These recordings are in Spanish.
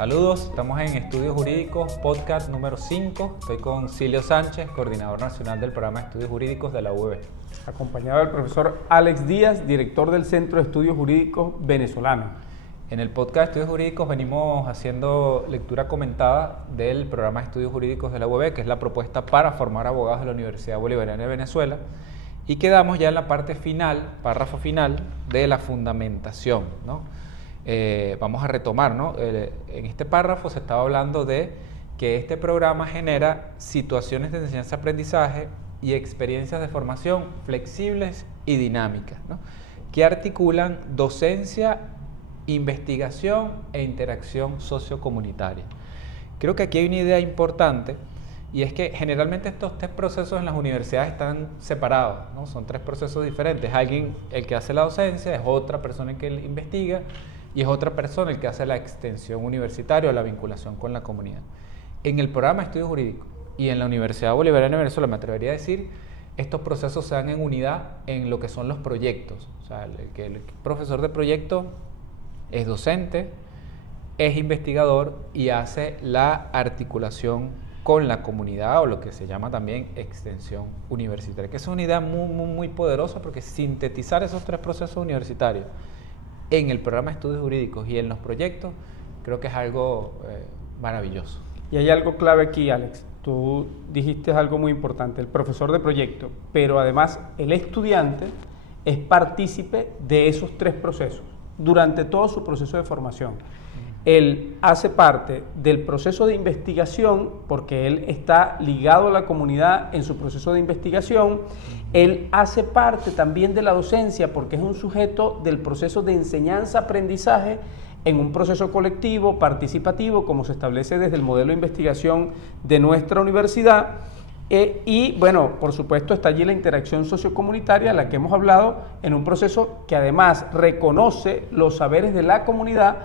Saludos, estamos en Estudios Jurídicos, podcast número 5. Estoy con Silio Sánchez, coordinador nacional del programa de Estudios Jurídicos de la UB. Acompañado del profesor Alex Díaz, director del Centro de Estudios Jurídicos Venezolano. En el podcast de Estudios Jurídicos venimos haciendo lectura comentada del programa de Estudios Jurídicos de la UB, que es la propuesta para formar abogados de la Universidad Bolivariana de Venezuela. Y quedamos ya en la parte final, párrafo final, de la fundamentación, ¿no? Vamos a retomar, ¿no? En este párrafo se estaba hablando de que este programa genera situaciones de enseñanza-aprendizaje y experiencias de formación flexibles y dinámicas, ¿no? Que articulan docencia, investigación e interacción sociocomunitaria. Creo que aquí hay una idea importante, y es que generalmente estos tres procesos en las universidades están separados, ¿no? Son tres procesos diferentes. Alguien el que hace la docencia, es otra persona el que investiga, y es otra persona el que hace la extensión universitaria o la vinculación con la comunidad. En el programa de Estudios Jurídicos y en la Universidad Bolivariana de Venezuela, me atrevería a decir, estos procesos se dan en unidad en lo que son los proyectos. O sea, el profesor de proyecto es docente, es investigador y hace la articulación con la comunidad, o lo que se llama también extensión universitaria, que es una idea muy poderosa, porque sintetizar esos tres procesos universitarios en el programa de Estudios Jurídicos y en los proyectos, creo que es algo maravilloso. Y hay algo clave aquí, Alex. Tú dijiste algo muy importante, el profesor de proyecto, pero además el estudiante es partícipe de esos tres procesos durante todo su proceso de formación. Él hace parte del proceso de investigación porque él está ligado a la comunidad en su proceso de investigación. Él hace parte también de la docencia porque es un sujeto del proceso de enseñanza-aprendizaje en un proceso colectivo, participativo, como se establece desde el modelo de investigación de nuestra universidad. Y bueno, por supuesto está allí la interacción sociocomunitaria, a la que hemos hablado, en un proceso que además reconoce los saberes de la comunidad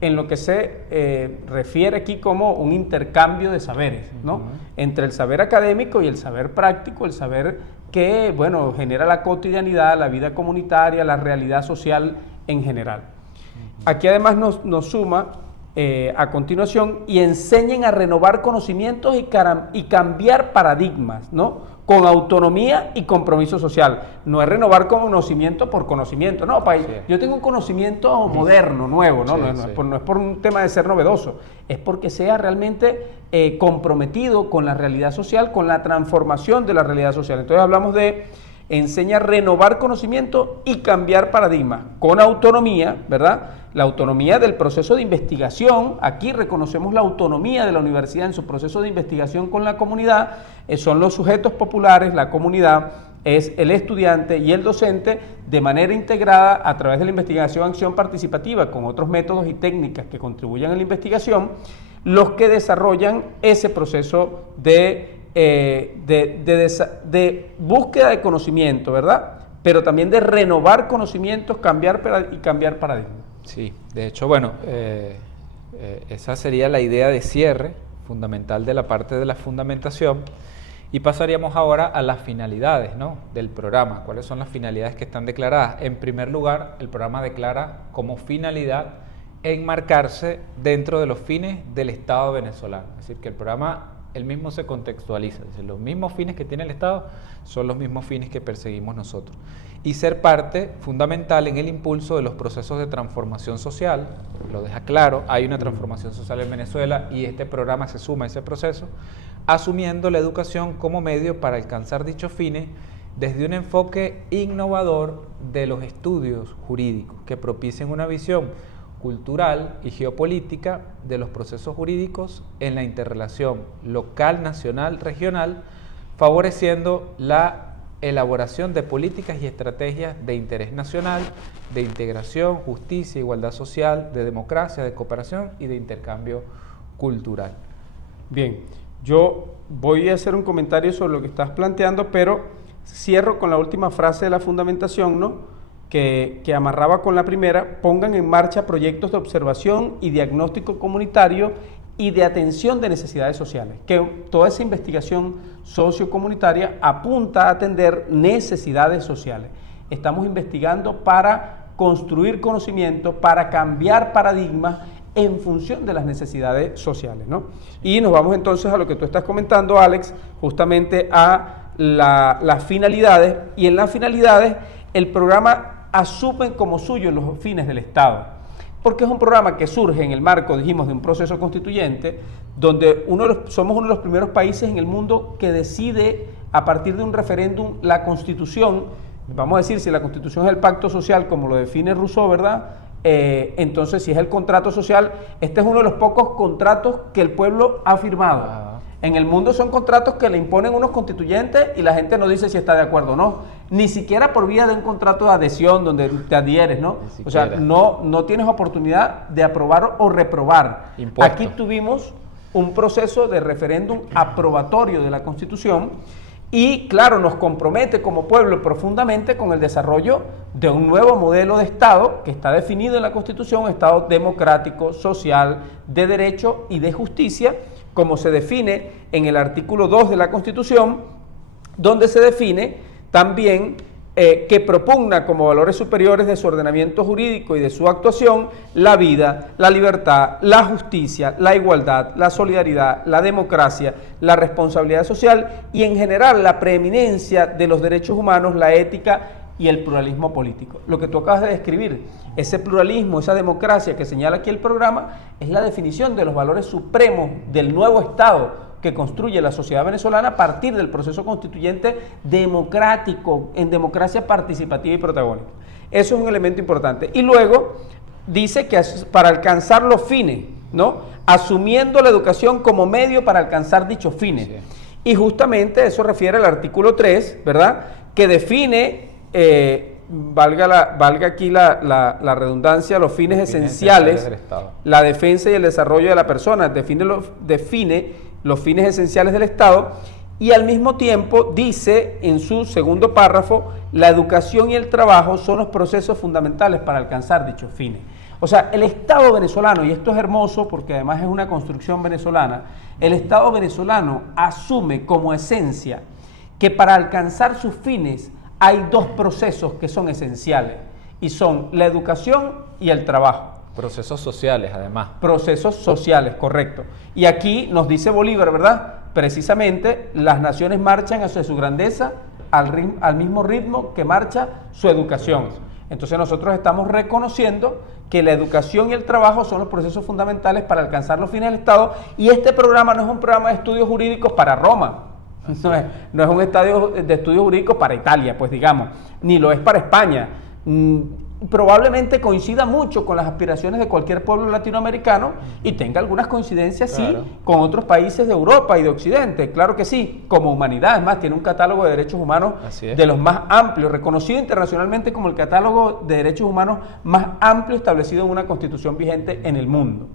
en lo que se refiere aquí como un intercambio de saberes, ¿no? Entre el saber académico y el saber práctico, el saber que, bueno, genera la cotidianidad, la vida comunitaria, la realidad social en general. Aquí además nos suma a continuación, y enseñen a renovar conocimientos y cambiar paradigmas, ¿no? Con autonomía y compromiso social. No es renovar conocimiento por conocimiento, no, sí. Yo tengo un conocimiento moderno, nuevo, ¿no? Sí, no es por un tema de ser novedoso, es porque sea realmente comprometido con la realidad social, con la transformación de la realidad social. Entonces hablamos de enseña a renovar conocimiento y cambiar paradigmas, con autonomía, ¿verdad? La autonomía del proceso de investigación. Aquí reconocemos la autonomía de la universidad en su proceso de investigación con la comunidad. Son los sujetos populares, la comunidad, es el estudiante y el docente, de manera integrada a través de la investigación, acción participativa, con otros métodos y técnicas que contribuyan a la investigación, los que desarrollan ese proceso de búsqueda de conocimiento, ¿verdad? Pero también de renovar conocimientos, cambiar paradigmas. Sí, de hecho, bueno, esa sería la idea de cierre fundamental de la parte de la fundamentación, y pasaríamos ahora a las finalidades, ¿no?, del programa. ¿Cuáles son las finalidades que están declaradas? En primer lugar, el programa declara como finalidad enmarcarse dentro de los fines del Estado venezolano, es decir, que el programa él mismo se contextualiza, dice, los mismos fines que tiene el Estado son los mismos fines que perseguimos nosotros, y ser parte fundamental en el impulso de los procesos de transformación social. Lo deja claro, hay una transformación social en Venezuela y este programa se suma a ese proceso, asumiendo la educación como medio para alcanzar dichos fines desde un enfoque innovador de los estudios jurídicos que propicien una visión cultural y geopolítica de los procesos jurídicos en la interrelación local, nacional, regional, favoreciendo la elaboración de políticas y estrategias de interés nacional, de integración, justicia, igualdad social, de democracia, de cooperación y de intercambio cultural. Bien, yo voy a hacer un comentario sobre lo que estás planteando, pero cierro con la última frase de la fundamentación, ¿no?, que amarraba con la primera. Pongan en marcha proyectos de observación y diagnóstico comunitario y de atención de necesidades sociales, que toda esa investigación sociocomunitaria apunta a atender necesidades sociales. Estamos investigando para construir conocimiento, para cambiar paradigmas en función de las necesidades sociales, ¿no? Y nos vamos entonces a lo que tú estás comentando, Alex, justamente a las finalidades, y en las finalidades el programa asume como suyo los fines del Estado, porque es un programa que surge en el marco, dijimos, de un proceso constituyente, donde somos uno de los primeros países en el mundo que decide a partir de un referéndum la Constitución. Vamos a decir, si la Constitución es el pacto social como lo define Rousseau, ¿verdad? Entonces, si es el contrato social, este es uno de los pocos contratos que el pueblo ha firmado. En el mundo son contratos que le imponen unos constituyentes y la gente no dice si está de acuerdo o no. Ni siquiera por vía de un contrato de adhesión donde te adhieres, ¿no? O sea, no tienes oportunidad de aprobar o reprobar. Impuesto. Aquí tuvimos un proceso de referéndum aprobatorio de la Constitución y, claro, nos compromete como pueblo profundamente con el desarrollo de un nuevo modelo de Estado que está definido en la Constitución, un Estado democrático, social, de derecho y de justicia, como se define en el artículo 2 de la Constitución, donde se define también que propugna como valores superiores de su ordenamiento jurídico y de su actuación la vida, la libertad, la justicia, la igualdad, la solidaridad, la democracia, la responsabilidad social y en general la preeminencia de los derechos humanos, la ética y el pluralismo político. Lo que tú acabas de describir, ese pluralismo, esa democracia que señala aquí el programa, es la definición de los valores supremos del nuevo Estado que construye la sociedad venezolana a partir del proceso constituyente democrático, en democracia participativa y protagónica. Eso es un elemento importante. Y luego dice que para alcanzar los fines, ¿no? Asumiendo la educación como medio para alcanzar dichos fines. Sí. Y justamente eso refiere al artículo 3, ¿verdad? Que define, valga aquí la redundancia, los fines esenciales del Estado, la defensa y el desarrollo de la persona, define los fines esenciales del Estado, y al mismo tiempo dice en su segundo párrafo, la educación y el trabajo son los procesos fundamentales para alcanzar dichos fines. O sea, el Estado venezolano, y esto es hermoso porque además es una construcción venezolana, el Estado venezolano asume como esencia que para alcanzar sus fines hay dos procesos que son esenciales, y son la educación y el trabajo. Procesos sociales, además. Procesos sociales, correcto. Y aquí nos dice Bolívar, ¿verdad? Precisamente, las naciones marchan hacia su grandeza al mismo ritmo que marcha su educación. Entonces nosotros estamos reconociendo que la educación y el trabajo son los procesos fundamentales para alcanzar los fines del Estado, y este programa no es un programa de estudios jurídicos para Roma, no es un estadio de estudios jurídicos para Italia, pues digamos, ni lo es para España. Probablemente coincida mucho con las aspiraciones de cualquier pueblo latinoamericano y tenga algunas coincidencias, claro, sí, con otros países de Europa y de Occidente, claro que sí, como humanidad. Es más, tiene un catálogo de derechos humanos de los más amplios, reconocido internacionalmente como el catálogo de derechos humanos más amplio establecido en una constitución vigente en el mundo.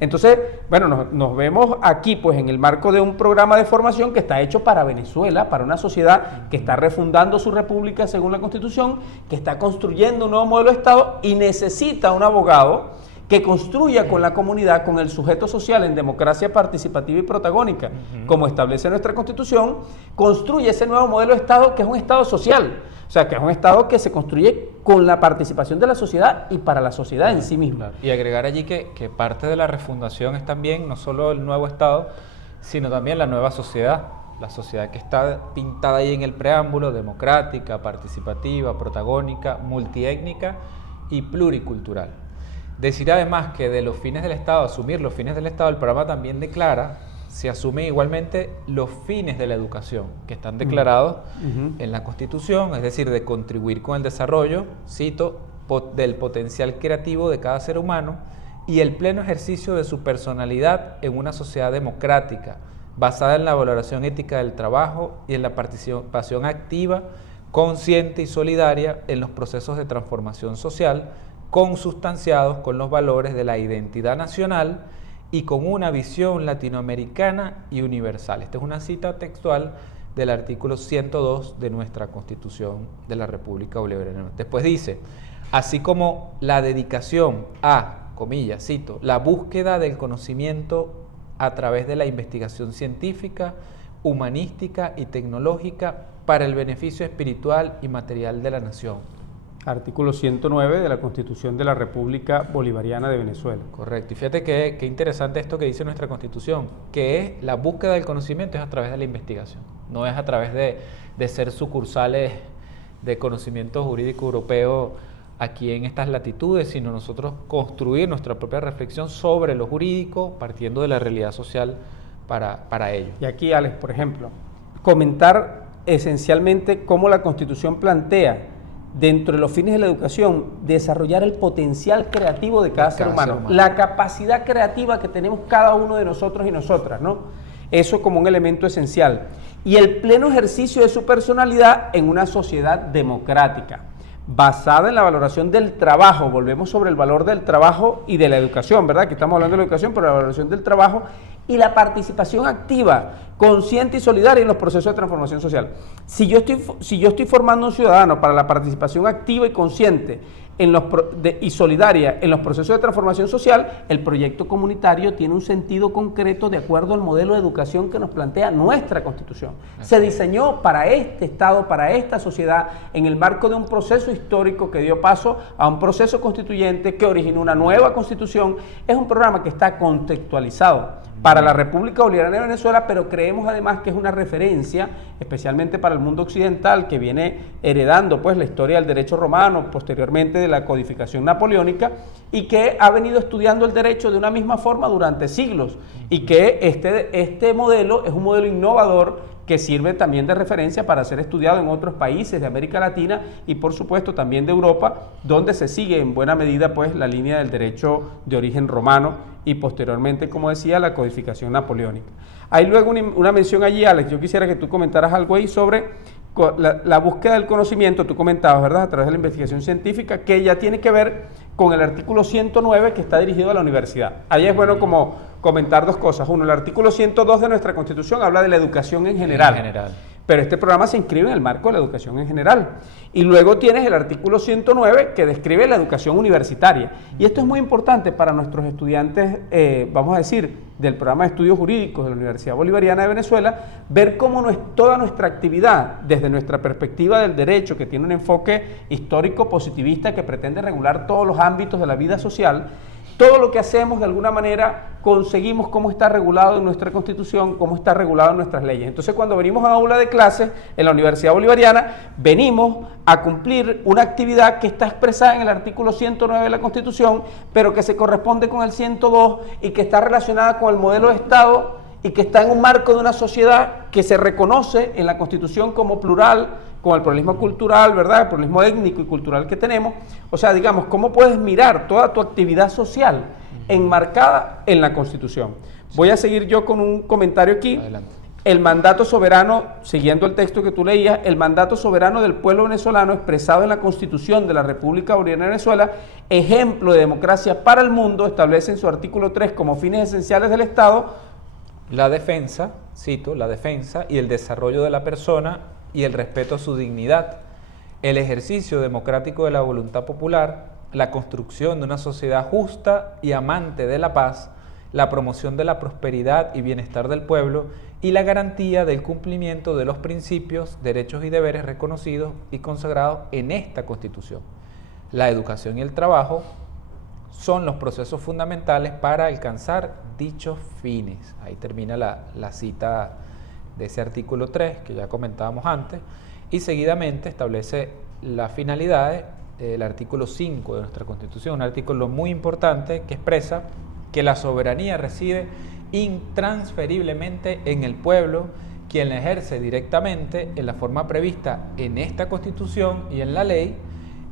Entonces, bueno, nos vemos aquí pues en el marco de un programa de formación que está hecho para Venezuela, para una sociedad que está refundando su república según la Constitución, que está construyendo un nuevo modelo de Estado y necesita un abogado que construya con la comunidad, con el sujeto social en democracia participativa y protagónica, como establece nuestra Constitución, construye ese nuevo modelo de Estado que es un Estado social. O sea, que es un Estado que se construye con la participación de la sociedad y para la sociedad en sí misma. Y agregar allí que parte de la refundación es también no solo el nuevo Estado, sino también la nueva sociedad. La sociedad que está pintada ahí en el preámbulo, democrática, participativa, protagónica, multiétnica y pluricultural. Decir además que de los fines del Estado, asumir los fines del Estado, el programa también declara, se asumen igualmente los fines de la educación, que están declarados en la Constitución, es decir, de contribuir con el desarrollo, cito, del potencial creativo de cada ser humano y el pleno ejercicio de su personalidad en una sociedad democrática, basada en la valoración ética del trabajo y en la participación activa, consciente y solidaria en los procesos de transformación social, consustanciados con los valores de la identidad nacional y con una visión latinoamericana y universal. Esta es una cita textual del artículo 102 de nuestra Constitución de la República Bolivariana. Después dice, así como la dedicación a, comillas, cito, la búsqueda del conocimiento a través de la investigación científica, humanística y tecnológica para el beneficio espiritual y material de la nación. Artículo 109 de la Constitución de la República Bolivariana de Venezuela. Correcto. Y fíjate qué interesante esto que dice nuestra Constitución, que es la búsqueda del conocimiento es a través de la investigación, no es a través de ser sucursales de conocimiento jurídico europeo aquí en estas latitudes, sino nosotros construir nuestra propia reflexión sobre lo jurídico partiendo de la realidad social para ello. Y aquí, Alex, por ejemplo, comentar esencialmente cómo la Constitución plantea dentro de los fines de la educación, desarrollar el potencial creativo de cada ser humano, la capacidad creativa que tenemos cada uno de nosotros y nosotras, ¿no? Eso como un elemento esencial. Y el pleno ejercicio de su personalidad en una sociedad democrática, basada en la valoración del trabajo. Volvemos sobre el valor del trabajo y de la educación, ¿verdad? Que estamos hablando de la educación, pero la valoración del trabajo y la participación activa, consciente y solidaria en los procesos de transformación social. Si yo estoy formando un ciudadano para la participación activa y consciente y solidaria en los procesos de transformación social, el proyecto comunitario tiene un sentido concreto de acuerdo al modelo de educación que nos plantea nuestra Constitución. Se diseñó para este Estado, para esta sociedad, en el marco de un proceso histórico que dio paso a un proceso constituyente que originó una nueva Constitución. Es un programa que está contextualizado para la República Bolivariana de Venezuela, pero creemos además que es una referencia, especialmente para el mundo occidental, que viene heredando pues la historia del derecho romano, posteriormente de la codificación napoleónica, y que ha venido estudiando el derecho de una misma forma durante siglos, y que este modelo es un modelo innovador que sirve también de referencia para ser estudiado en otros países de América Latina y por supuesto también de Europa, donde se sigue en buena medida pues la línea del derecho de origen romano y posteriormente, como decía, la codificación napoleónica. Hay luego una mención allí, Alex, yo quisiera que tú comentaras algo ahí sobre la búsqueda del conocimiento, tú comentabas, ¿verdad?, a través de la investigación científica, que ya tiene que ver con el artículo 109 que está dirigido a la universidad. Ahí es bueno como comentar dos cosas. Uno, el artículo 102 de nuestra Constitución habla de la educación en general. Pero este programa se inscribe en el marco de la educación en general. Y luego tienes el artículo 109 que describe la educación universitaria. Y esto es muy importante para nuestros estudiantes, vamos a decir, del programa de estudios jurídicos de la Universidad Bolivariana de Venezuela, ver cómo toda nuestra actividad, desde nuestra perspectiva del derecho, que tiene un enfoque histórico positivista que pretende regular todos los ámbitos de la vida social, todo lo que hacemos de alguna manera conseguimos cómo está regulado en nuestra Constitución, cómo está regulado en nuestras leyes. Entonces cuando venimos a aula de clases en la Universidad Bolivariana, venimos a cumplir una actividad que está expresada en el artículo 109 de la Constitución, pero que se corresponde con el 102 y que está relacionada con el modelo de Estado y que está en un marco de una sociedad que se reconoce en la Constitución como plural, con el pluralismo cultural, ¿verdad?, el pluralismo étnico y cultural que tenemos. O sea, digamos, ¿cómo puedes mirar toda tu actividad social enmarcada en la Constitución? Voy a seguir yo con un comentario aquí. Adelante. El mandato soberano, siguiendo el texto que tú leías, el mandato soberano del pueblo venezolano expresado en la Constitución de la República Bolivariana de Venezuela, ejemplo de democracia para el mundo, establece en su artículo 3 como fines esenciales del Estado la defensa, cito, la defensa y el desarrollo de la persona y el respeto a su dignidad, el ejercicio democrático de la voluntad popular, la construcción de una sociedad justa y amante de la paz, la promoción de la prosperidad y bienestar del pueblo y la garantía del cumplimiento de los principios, derechos y deberes reconocidos y consagrados en esta Constitución. La educación y el trabajo son los procesos fundamentales para alcanzar dichos fines. Ahí termina la cita de ese artículo 3 que ya comentábamos antes, y seguidamente establece las finalidades del artículo 5 de nuestra Constitución, un artículo muy importante que expresa que la soberanía reside intransferiblemente en el pueblo, quien la ejerce directamente en la forma prevista en esta Constitución y en la ley,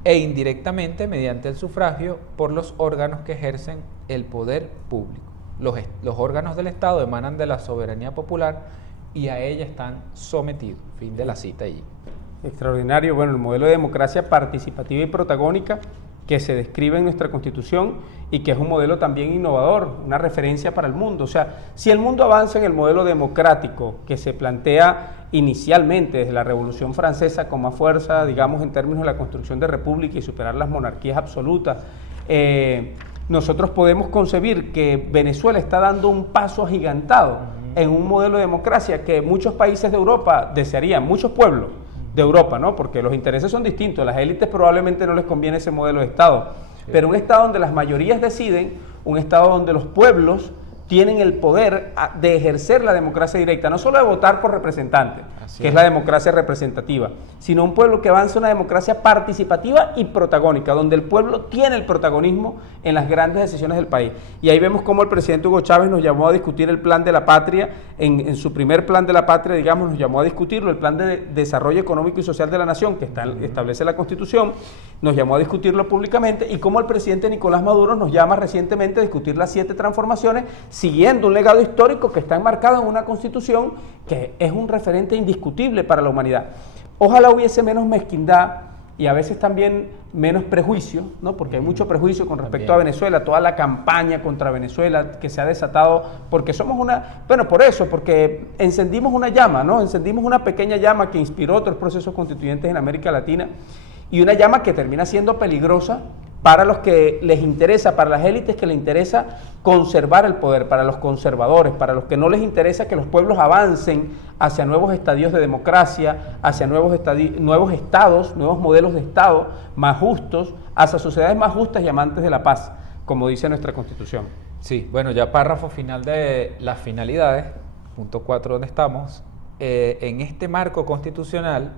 e indirectamente mediante el sufragio por los órganos que ejercen el poder público. Los órganos del Estado emanan de la soberanía popular y a ella están sometidos. Fin de la cita allí. Extraordinario. Bueno, el modelo de democracia participativa y protagónica que se describe en nuestra Constitución y que es un modelo también innovador, una referencia para el mundo. O sea, si el mundo avanza en el modelo democrático que se plantea inicialmente desde la Revolución Francesa con más fuerza, digamos, en términos de la construcción de república y superar las monarquías absolutas, nosotros podemos concebir que Venezuela está dando un paso agigantado en un modelo de democracia que muchos países de Europa desearían, muchos pueblos de Europa, ¿no? Porque los intereses son distintos, a las élites probablemente no les conviene ese modelo de Estado, pero un Estado donde las mayorías deciden, un Estado donde los pueblos tienen el poder de ejercer la democracia directa, no solo de votar por representantes, que es la democracia representativa, sino un pueblo que avanza una democracia participativa y protagónica, donde el pueblo tiene el protagonismo en las grandes decisiones del país. Y ahí vemos cómo el presidente Hugo Chávez nos llamó a discutir el plan de la patria, en su primer plan de la patria, digamos, nos llamó a discutirlo, el plan de desarrollo económico y social de la nación, que establece la Constitución, nos llamó a discutirlo públicamente, y cómo el presidente Nicolás Maduro nos llama recientemente a discutir las 7 transformaciones, siguiendo un legado histórico que está enmarcado en una Constitución que es un referente indiscutible para la humanidad. Ojalá hubiese menos mezquindad y a veces también menos prejuicio, ¿no? Porque hay mucho prejuicio con respecto a Venezuela, toda la campaña contra Venezuela que se ha desatado, porque somos porque encendimos una llama, ¿no? Encendimos una pequeña llama que inspiró otros procesos constituyentes en América Latina, y una llama que termina siendo peligrosa para los que les interesa, para las élites que les interesa conservar el poder, para los conservadores, para los que no les interesa que los pueblos avancen hacia nuevos estadios de democracia, hacia nuevos estados, nuevos modelos de Estado más justos, hacia sociedades más justas y amantes de la paz, como dice nuestra Constitución. Sí, bueno, ya párrafo final de las finalidades, punto 4 donde estamos, en este marco constitucional.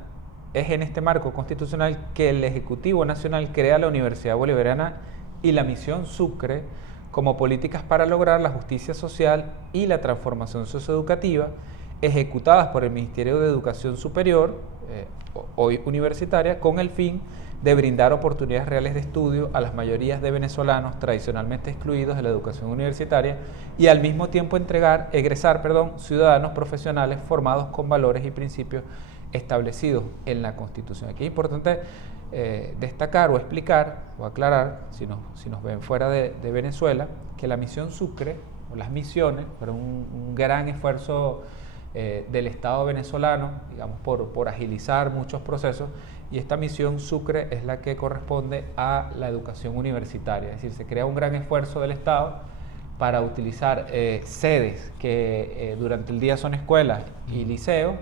Es en este marco constitucional que el Ejecutivo Nacional crea la Universidad Bolivariana y la misión Sucre como políticas para lograr la justicia social y la transformación socioeducativa ejecutadas por el Ministerio de Educación Superior, hoy universitaria, con el fin de brindar oportunidades reales de estudio a las mayorías de venezolanos tradicionalmente excluidos de la educación universitaria y al mismo tiempo egresar ciudadanos profesionales formados con valores y principios establecidos en la Constitución. Aquí es importante destacar o explicar o aclarar, si nos ven fuera de Venezuela, que la misión Sucre o las misiones fueron un gran esfuerzo del Estado venezolano, digamos, por agilizar muchos procesos, y esta misión Sucre es la que corresponde a la educación universitaria, es decir, se crea un gran esfuerzo del Estado para utilizar sedes que durante el día son escuelas y liceos,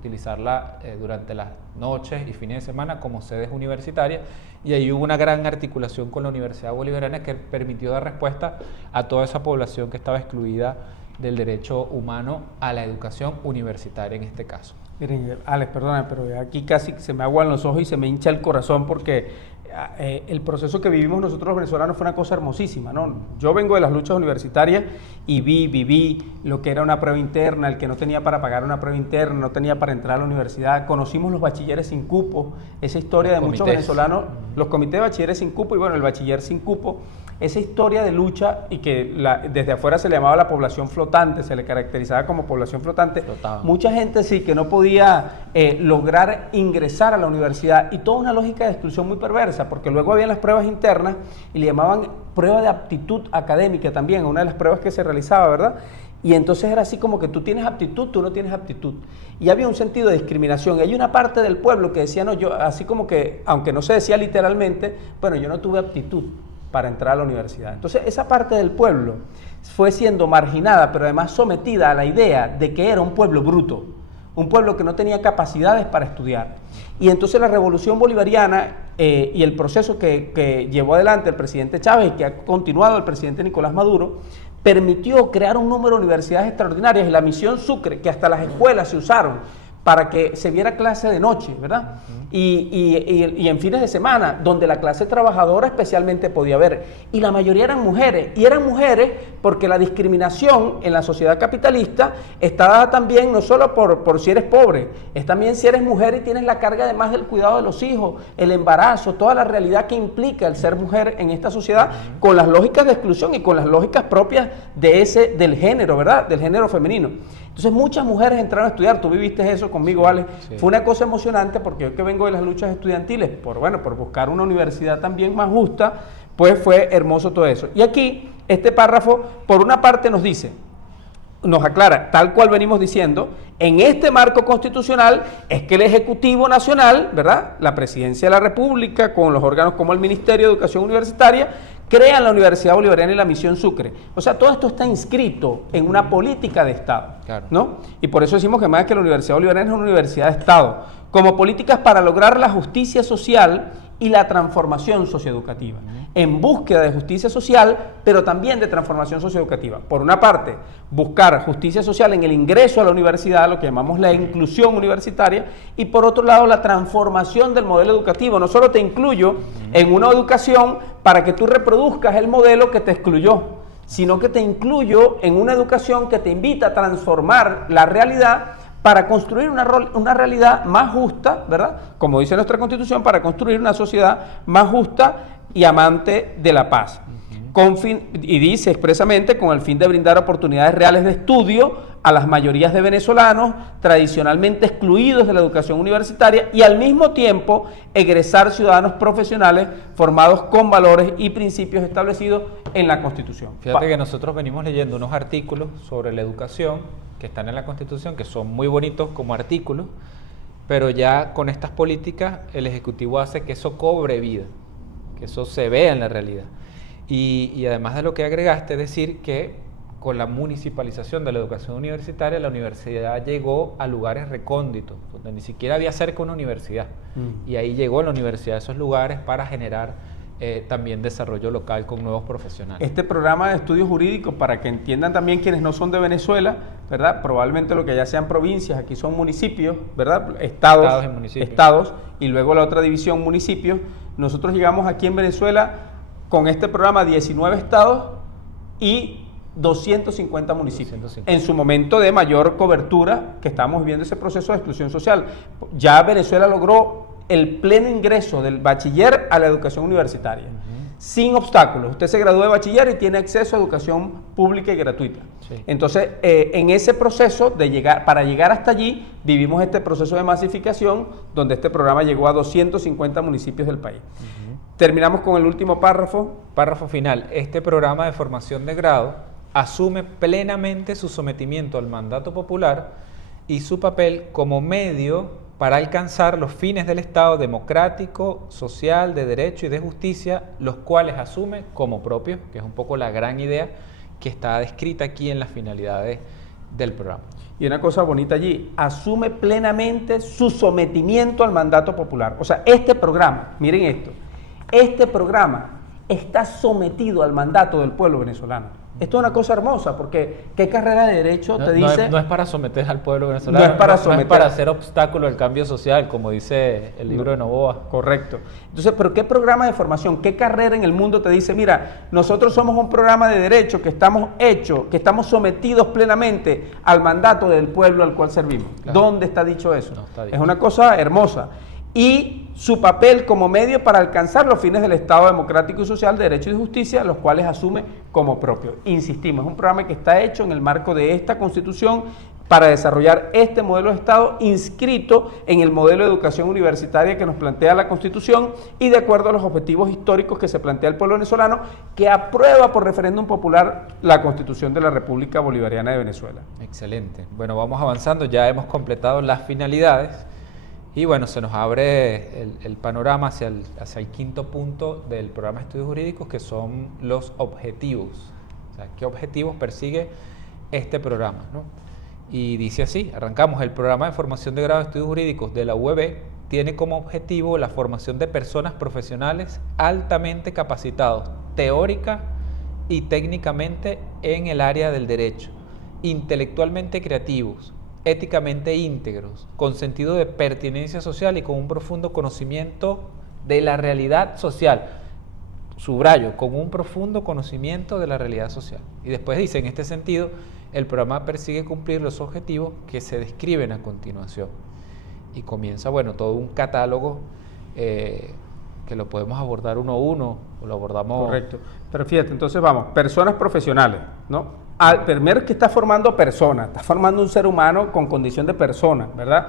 utilizarla durante las noches y fines de semana como sedes universitarias, y ahí hubo una gran articulación con la Universidad Bolivariana que permitió dar respuesta a toda esa población que estaba excluida del derecho humano a la educación universitaria en este caso. Miren, Alex, perdona, pero aquí casi se me aguan los ojos y se me hincha el corazón porque el proceso que vivimos nosotros los venezolanos fue una cosa hermosísima, ¿no? Yo vengo de las luchas universitarias y viví lo que era una prueba interna, el que no tenía para pagar una prueba interna, no tenía para entrar a la universidad, conocimos los bachilleres sin cupo, esa historia de muchos venezolanos, los comités de bachilleres sin cupo y bueno, el bachiller sin cupo, esa historia de lucha y que desde afuera se le llamaba la población flotante, se le caracterizaba como población flotante. Mucha gente sí que no podía lograr ingresar a la universidad y toda una lógica de exclusión muy perversa, porque luego habían las pruebas internas y le llamaban prueba de aptitud académica también, una de las pruebas que se realizaba, ¿verdad? Y entonces era así como que tú tienes aptitud, tú no tienes aptitud. Y había un sentido de discriminación. Y hay una parte del pueblo que decía, no, yo, así como que, aunque no se decía literalmente, bueno, yo no tuve aptitud para entrar a la universidad. Entonces esa parte del pueblo fue siendo marginada, pero además sometida a la idea de que era un pueblo bruto, un pueblo que no tenía capacidades para estudiar. Y entonces la revolución bolivariana y el proceso que llevó adelante el presidente Chávez y que ha continuado el presidente Nicolás Maduro, permitió crear un número de universidades extraordinarias y la misión Sucre, que hasta las escuelas se usaron para que se viera clase de noche, ¿verdad? Y en fines de semana, donde la clase trabajadora especialmente podía ver. Y la mayoría eran mujeres. Y eran mujeres porque la discriminación en la sociedad capitalista está dada también no solo por si eres pobre, es también si eres mujer y tienes la carga además del cuidado de los hijos, el embarazo, toda la realidad que implica el ser mujer en esta sociedad, con las lógicas de exclusión y con las lógicas propias del género, ¿verdad? Del género femenino. Entonces muchas mujeres entraron a estudiar, tú viviste eso conmigo, Ale. Sí. Fue una cosa emocionante porque yo que vengo de las luchas estudiantiles, por buscar una universidad también más justa, pues fue hermoso todo eso. Y aquí este párrafo, por una parte nos aclara, tal cual venimos diciendo, en este marco constitucional es que el Ejecutivo Nacional, ¿verdad? La Presidencia de la República, con los órganos como el Ministerio de Educación Universitaria, crean la Universidad Bolivariana y la Misión Sucre. O sea, todo esto está inscrito en una política de Estado, Claro. ¿no? Y por eso decimos que más que la Universidad Bolivariana es una universidad de Estado, como políticas para lograr la justicia social y la transformación socioeducativa, en búsqueda de justicia social, pero también de transformación socioeducativa. Por una parte, buscar justicia social en el ingreso a la universidad, lo que llamamos la inclusión universitaria, y por otro lado, la transformación del modelo educativo. No solo te incluyo en una educación para que tú reproduzcas el modelo que te excluyó, sino que te incluyo en una educación que te invita a transformar la realidad para construir una realidad más justa, ¿verdad? Como dice nuestra Constitución, para construir una sociedad más justa y amante de la paz. Y dice expresamente, con el fin de brindar oportunidades reales de estudio a las mayorías de venezolanos tradicionalmente excluidos de la educación universitaria y al mismo tiempo egresar ciudadanos profesionales formados con valores y principios establecidos en la Constitución. Fíjate que nosotros venimos leyendo unos artículos sobre la educación que están en la Constitución, que son muy bonitos como artículos, pero ya con estas políticas el Ejecutivo hace que eso cobre vida, que eso se vea en la realidad. Y además de lo que agregaste, es decir, que con la municipalización de la educación universitaria, la universidad llegó a lugares recónditos, donde ni siquiera había cerca una universidad. Y ahí llegó la universidad a esos lugares para generar también desarrollo local con nuevos profesionales. Este programa de estudios jurídicos, para que entiendan también quienes no son de Venezuela, ¿verdad? Probablemente lo que allá sean provincias, aquí son municipios, ¿verdad? Estados y municipios. Estados, y luego la otra división, municipios. Nosotros llegamos aquí en Venezuela con este programa 19 estados y 250 municipios. 250. En su momento de mayor cobertura, que estamos viviendo ese proceso de exclusión social. Ya Venezuela logró el pleno ingreso del bachiller a la educación universitaria, sin obstáculos. Usted se gradúa de bachiller y tiene acceso a educación pública y gratuita. Sí. Entonces, en ese proceso de llegar, para llegar hasta allí, vivimos este proceso de masificación, donde este programa llegó a 250 municipios del país. Terminamos con el último párrafo. Párrafo final. Este programa de formación de grado asume plenamente su sometimiento al mandato popular y su papel como medio para alcanzar los fines del Estado democrático, social, de derecho y de justicia, los cuales asume como propios, que es un poco la gran idea que está descrita aquí en las finalidades del programa. Y una cosa bonita allí, asume plenamente su sometimiento al mandato popular. O sea, este programa, miren esto, este programa está sometido al mandato del pueblo venezolano. Esto es una cosa hermosa, porque ¿qué carrera de derecho te dice? No es para someter al pueblo venezolano, No es para someter. No es para hacer obstáculo al cambio social, como dice el libro de Novoa. Correcto. Entonces, ¿pero qué programa de formación, qué carrera en el mundo te dice, mira, nosotros somos un programa de derecho que estamos hechos, que estamos sometidos plenamente al mandato del pueblo al cual servimos? Claro. ¿Dónde está dicho eso? No está dicho. Es una cosa hermosa. Y su papel como medio para alcanzar los fines del Estado democrático y social de derecho y justicia, los cuales asume como propio. Insistimos, es un programa que está hecho en el marco de esta Constitución para desarrollar este modelo de Estado inscrito en el modelo de educación universitaria que nos plantea la Constitución y de acuerdo a los objetivos históricos que se plantea el pueblo venezolano, que aprueba por referéndum popular la Constitución de la República Bolivariana de Venezuela. Excelente. Bueno, vamos avanzando, ya hemos completado las finalidades. Y bueno, se nos abre el panorama hacia el quinto punto del programa de estudios jurídicos, que son los objetivos. O sea, ¿qué objetivos persigue este programa, ¿no? Y dice así, arrancamos, el programa de formación de grado de estudios jurídicos de la UEB tiene como objetivo la formación de personas profesionales altamente capacitados, teórica y técnicamente en el área del derecho, intelectualmente creativos, éticamente íntegros, con sentido de pertinencia social y con un profundo conocimiento de la realidad social. Subrayo, con un profundo conocimiento de la realidad social. Y después dice, en este sentido, el programa persigue cumplir los objetivos que se describen a continuación. Y comienza, bueno, todo un catálogo que lo podemos abordar uno a uno, o lo abordamos... Correcto. Pero fíjate, entonces vamos, personas profesionales, ¿no? Primero que está formando personas, está formando un ser humano con condición de persona, ¿verdad?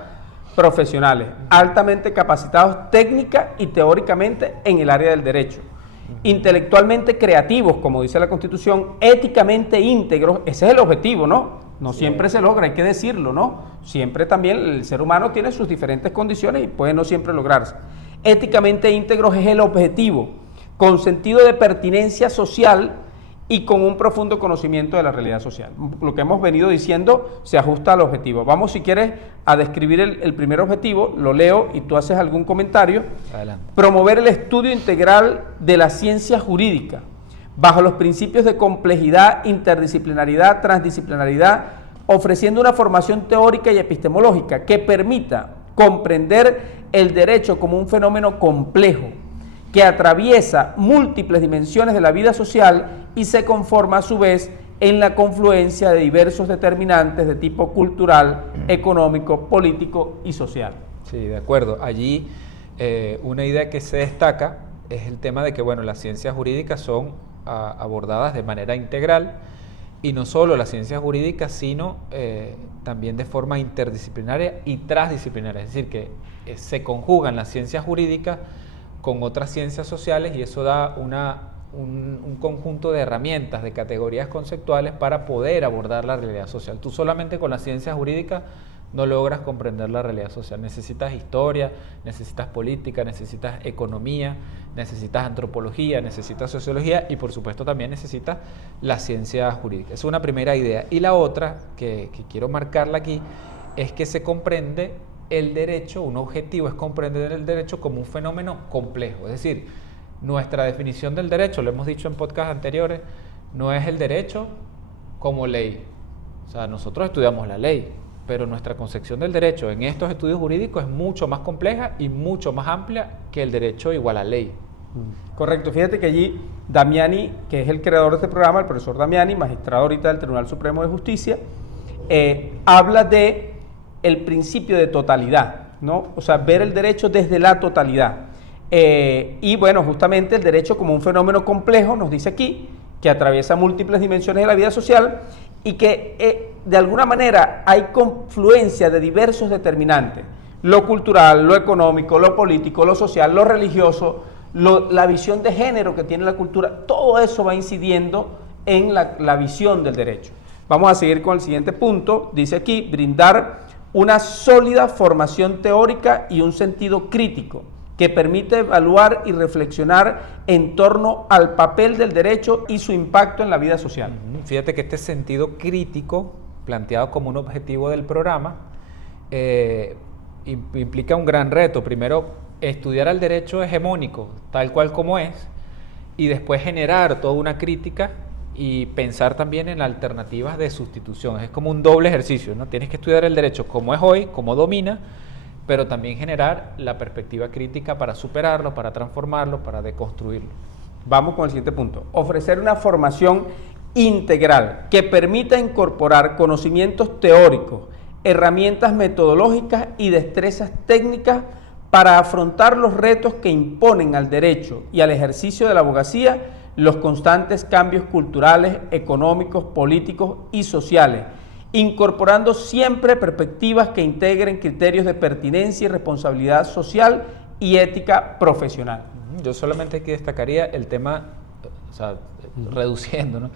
Profesionales, altamente capacitados técnica y teóricamente en el área del derecho. Intelectualmente creativos, como dice la Constitución, éticamente íntegros, ese es el objetivo, ¿no? No siempre se logra, hay que decirlo, ¿no? Siempre también el ser humano tiene sus diferentes condiciones y puede no siempre lograrse. Éticamente íntegros es el objetivo. con sentido de pertinencia social y con un profundo conocimiento de la realidad social. Lo que hemos venido diciendo se ajusta al objetivo. Vamos, si quieres, a describir el primer objetivo, lo leo y tú haces algún comentario. Adelante. Promover el estudio integral de la ciencia jurídica, bajo los principios de complejidad, interdisciplinaridad, transdisciplinaridad, ofreciendo una formación teórica y epistemológica que permita comprender el derecho como un fenómeno complejo, que atraviesa múltiples dimensiones de la vida social y se conforma a su vez en la confluencia de diversos determinantes de tipo cultural, económico, político y social. Sí, de acuerdo. Allí una idea que se destaca es el tema de que, bueno, las ciencias jurídicas son abordadas de manera integral, y no solo las ciencias jurídicas, sino también de forma interdisciplinaria y transdisciplinaria, es decir, que se conjugan las ciencias jurídicas con otras ciencias sociales, y eso da un conjunto de herramientas, de categorías conceptuales para poder abordar la realidad social. Tú solamente con las ciencias jurídicas no logras comprender la realidad social. Necesitas historia, necesitas política, necesitas economía, necesitas antropología, necesitas sociología y por supuesto también necesitas la ciencia jurídica. Es una primera idea. Y la otra, que quiero marcarla aquí, es que se comprende el derecho, un objetivo es comprender el derecho como un fenómeno complejo. Es decir, nuestra definición del derecho, lo hemos dicho en podcasts anteriores, no es el derecho como ley. O sea, nosotros estudiamos la ley, pero nuestra concepción del derecho en estos estudios jurídicos es mucho más compleja y mucho más amplia que el derecho igual a ley. Correcto, fíjate que allí Damiani, que es el creador de este programa, el profesor Damiani, magistrado ahorita del Tribunal Supremo de Justicia, habla de el principio de totalidad, ¿no? O sea, ver el derecho desde la totalidad. Y bueno, justamente el derecho como un fenómeno complejo, nos dice aquí, que atraviesa múltiples dimensiones de la vida social y que de alguna manera hay confluencia de diversos determinantes, lo cultural, lo económico, lo político, lo social, lo religioso, la visión de género que tiene la cultura, todo eso va incidiendo en la visión del derecho. Vamos a seguir con el siguiente punto, dice aquí, brindar una sólida formación teórica y un sentido crítico que permite evaluar y reflexionar en torno al papel del derecho y su impacto en la vida social. Fíjate que este sentido crítico, planteado como un objetivo del programa, implica un gran reto. Primero, estudiar el derecho hegemónico, tal cual como es, y después generar toda una crítica y pensar también en alternativas de sustitución. Es como un doble ejercicio, ¿no? Tienes que estudiar el derecho como es hoy, como domina, pero también generar la perspectiva crítica para superarlo, para transformarlo, para deconstruirlo. Vamos con el siguiente punto. Ofrecer una formación integral que permita incorporar conocimientos teóricos, herramientas metodológicas y destrezas técnicas para afrontar los retos que imponen al derecho y al ejercicio de la abogacía los constantes cambios culturales, económicos, políticos y sociales, incorporando siempre perspectivas que integren criterios de pertinencia y responsabilidad social y ética profesional. Yo solamente aquí destacaría el tema, o sea, reduciendo, ¿no?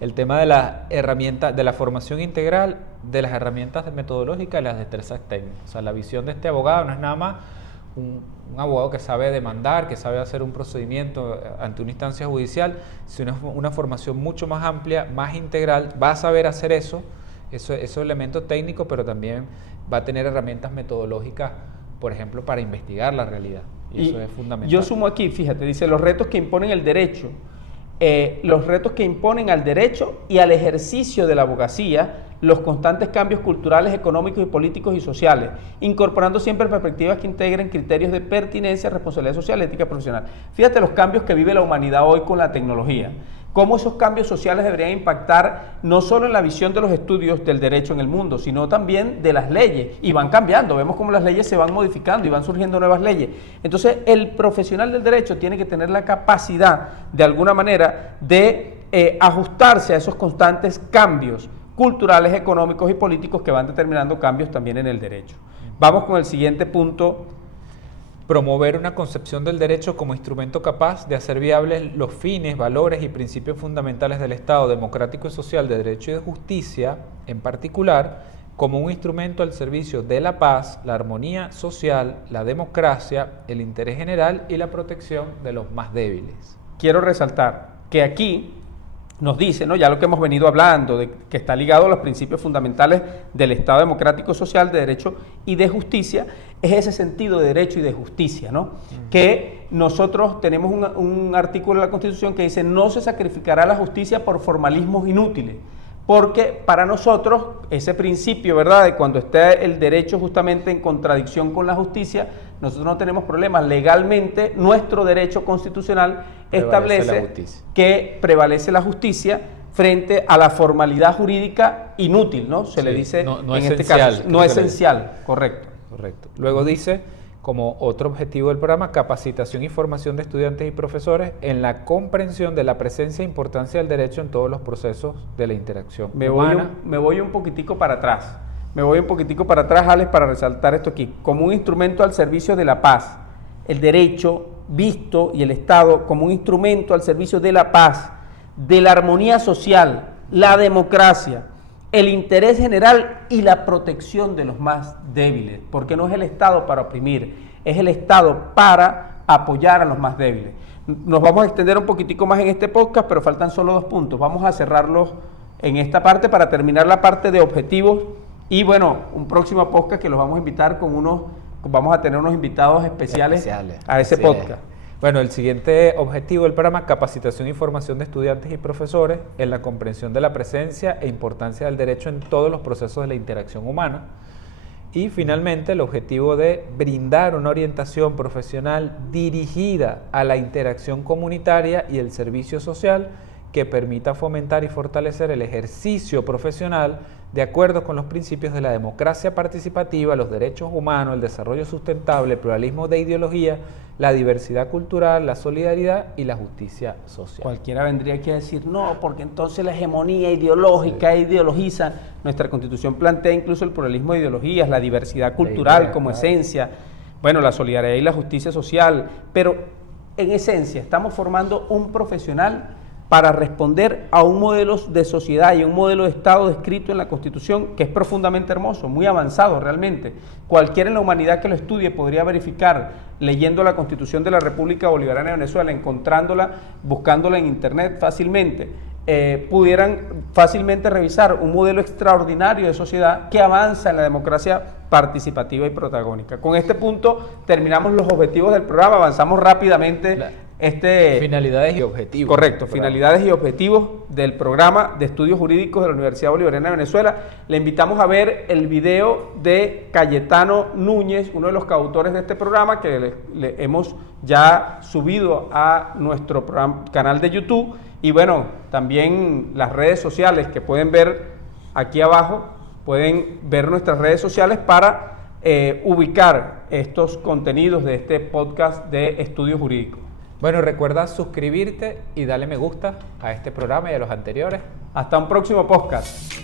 El tema de la herramienta, de la formación integral, de las herramientas metodológicas y las destrezas técnicas. O sea, la visión de este abogado no es nada más un abogado que sabe demandar, que sabe hacer un procedimiento ante una instancia judicial, sino una formación mucho más amplia, más integral, va a saber hacer esos elementos técnicos, pero también va a tener herramientas metodológicas, por ejemplo, para investigar la realidad. Y eso es fundamental. Yo sumo aquí, fíjate, dice los retos que imponen el derecho, los retos que imponen al derecho y al ejercicio de la abogacía, los constantes cambios culturales, económicos y políticos y sociales, incorporando siempre perspectivas que integren criterios de pertinencia, responsabilidad social, ética profesional. Fíjate los cambios que vive la humanidad hoy con la tecnología, cómo esos cambios sociales deberían impactar no solo en la visión de los estudios del derecho en el mundo, sino también de las leyes, y van cambiando, vemos cómo las leyes se van modificando y van surgiendo nuevas leyes. Entonces, el profesional del derecho tiene que tener la capacidad, de alguna manera, de ajustarse a esos constantes cambios culturales, económicos y políticos que van determinando cambios también en el derecho. Vamos con el siguiente punto. Promover una concepción del derecho como instrumento capaz de hacer viables los fines, valores y principios fundamentales del Estado democrático y social de derecho y de justicia, en particular, como un instrumento al servicio de la paz, la armonía social, la democracia, el interés general y la protección de los más débiles. quiero resaltar que aquí nos dice, ¿no?, ya lo que hemos venido hablando, de que está ligado a los principios fundamentales del Estado democrático social, de derecho y de justicia, es ese sentido de derecho y de justicia, ¿no? Que nosotros tenemos un artículo de la Constitución que dice: no se sacrificará la justicia por formalismos inútiles, porque para nosotros ese principio, ¿verdad?, de cuando esté el derecho justamente en contradicción con la justicia, nosotros no tenemos problemas. Legalmente, nuestro derecho constitucional establece que prevalece la justicia frente a la formalidad jurídica inútil, ¿no? Se le dice no en esencial, este caso, no esencial, correcto. Correcto. Luego dice, como otro objetivo del programa, capacitación y formación de estudiantes y profesores en la comprensión de la presencia e importancia del derecho en todos los procesos de la interacción humana. Me voy un poquitico para atrás. Alex, para resaltar esto aquí. Como un instrumento al servicio de la paz, el derecho visto y el Estado como un instrumento al servicio de la paz, de la armonía social, la democracia, el interés general y la protección de los más débiles, porque no es el Estado para oprimir, es el Estado para apoyar a los más débiles. Nos vamos a extender un poquitico más en este podcast, pero faltan solo 2 puntos. Vamos a cerrarlos en esta parte para terminar la parte de objetivos. Y bueno, un próximo podcast que los vamos a invitar vamos a tener unos invitados especiales a ese podcast. Bueno, el siguiente objetivo del programa: capacitación y formación de estudiantes y profesores en la comprensión de la presencia e importancia del derecho en todos los procesos de la interacción humana. Y finalmente, el objetivo de brindar una orientación profesional dirigida a la interacción comunitaria y el servicio social que permita fomentar y fortalecer el ejercicio profesional de acuerdo con los principios de la democracia participativa, los derechos humanos, el desarrollo sustentable, el pluralismo de ideología, la diversidad cultural, la solidaridad y la justicia social. Cualquiera vendría aquí a decir, no, porque entonces la hegemonía ideológica ideologiza. Nuestra Constitución plantea incluso el pluralismo de ideologías, la diversidad cultural como esencia, bueno, la solidaridad y la justicia social, pero en esencia estamos formando un profesional para responder a un modelo de sociedad y un modelo de Estado descrito en la Constitución que es profundamente hermoso, muy avanzado realmente. Cualquiera en la humanidad que lo estudie podría verificar, leyendo la Constitución de la República Bolivariana de Venezuela, encontrándola, buscándola en internet fácilmente, pudieran fácilmente revisar un modelo extraordinario de sociedad que avanza en la democracia participativa y protagónica. Con este punto terminamos los objetivos del programa, avanzamos rápidamente. Finalidades y objetivos. Correcto, finalidades y objetivos del programa de estudios jurídicos de la Universidad Bolivariana de Venezuela. Le invitamos a ver el video de Cayetano Núñez, uno de los coautores de este programa, que le hemos ya subido a nuestro canal de YouTube. Y bueno, también las redes sociales que pueden ver aquí abajo, pueden ver nuestras redes sociales para ubicar estos contenidos de este podcast de estudios jurídicos. Bueno, recuerda suscribirte y darle me gusta a este programa y a los anteriores. Hasta un próximo podcast.